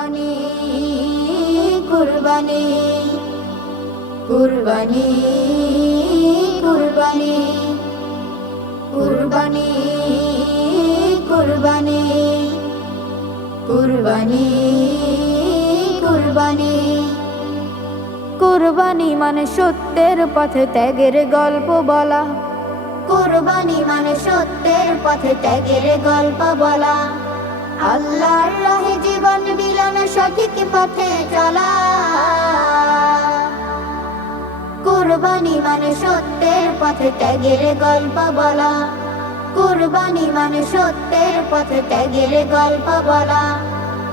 কুরবানি কুরবানি কুরবানি কুরবানি কুরবানি কুরবানি কুরবানি কুরবানি। কুরবানি মানে সত্যের পথে ত্যাগের গল্প বলা। কুরবানি মানে সত্যের পথে ত্যাগের গল্প বলা। আল্লাহর রাহে জীবন বিলানো সঠিক পথে চলা। কুরবানি মানে সত্যের পথে ত্যাগের গল্প বলা। কুরবানি মানে সত্যের পথে ত্যাগের গল্প বলা।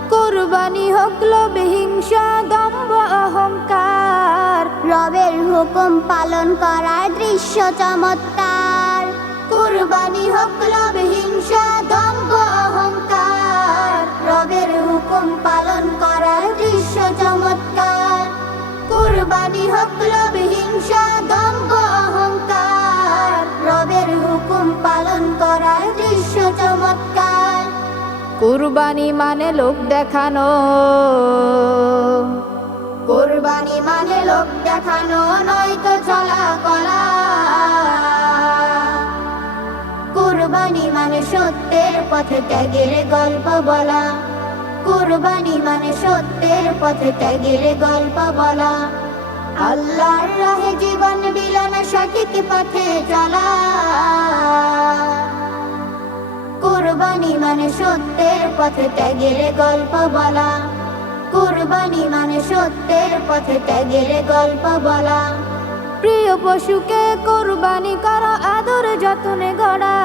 কুরবানি হোক লোভে হিংসা, দম্ভ, অহংকার। রবের হুকুম পালন করার দৃশ্য চমৎকার। কুরবানি হোক লোভ হিংসা, দম্ভ হুকুম পালন করার দৃশ্য চমৎকার। কুরবানি হোক হিংসা, দম্ভ, অহংকার। রবের হুকুম পালন করার দৃশ্য চমৎকার। কুরবানি মানে লোক দেখানো। কোরবানি মানে লোক দেখানো, নয় তো চলা কলা। কোরবানি মানে সত্যের পথে ত্যাগের গল্প বলা। কোরবানি মানে সত্যের পথে ত্যাগের গল্প বলা। আল্লাহর রাহে জীবন বিলানো সঠিক পথে চলা। কোরবানি মানে সত্যের পথে ত্যাগের গল্প বলা। কুরবানি মানে সত্যের পথে ত্যাগের গল্প বলা। প্রিয় পশুকে কুরবানি করা, আদর যতনে গড়া।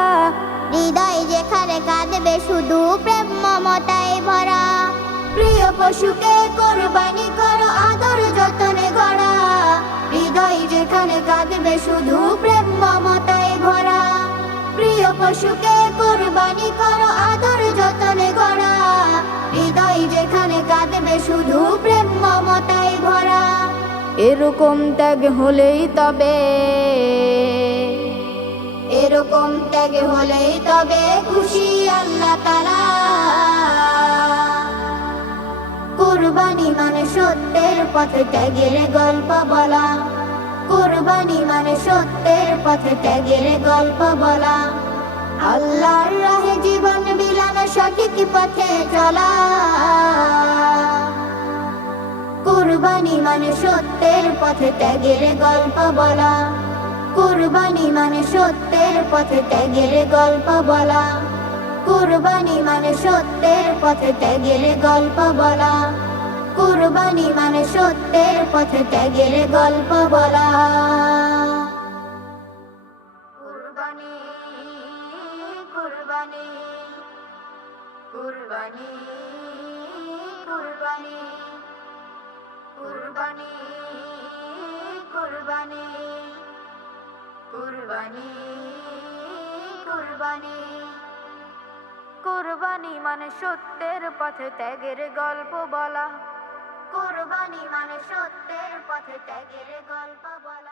হৃদয় যেখানে কাঁদবে শুধু প্রেম মমতায় ভরা। প্রিয় পশুকে কোরবানি করো, আদর যতনে গড়া। হৃদয় যেখানে কাঁদবে, শুধু প্রেম মমতায় ভরা। প্রিয় পশুকে কোরবানি করো, আদর যতনে গড়া। হৃদয় যেখানে কাঁদবে, শুধু প্রেম মমতায় ভরা। এরকম ত্যাগ হলেই তবে, এরকম ত্যাগ হলেই তবে খুশি আল্লাহ তারা সত্যের পথে ত্যাগের গল্প বলা। কুরবানি মানে সত্যের পথে ত্যাগের গল্প বলা। আল্লাহর রাহে জীবন বিলানো সঠিক পথে চলা। কুরবানি মানে সত্যের পথে ত্যাগের গল্প বলা। কুরবানি মানে সত্যের পথে ত্যাগের গল্প বলা। কুরবানি মানে সত্যের পথে ত্যাগের গল্প বলা। কুরবানি মানে সত্যের পথে ত্যাগের গল্প বলা। কুরবানি কুরবানি কুরবানি কুরবানি কুরবানি কুরবানি কুরবানি কুরবানি। কুরবানি মানে সত্যের পথে ত্যাগের গল্প বলা। কুরবানি মানে সত্যের পথে ত্যাগের গল্প বলা।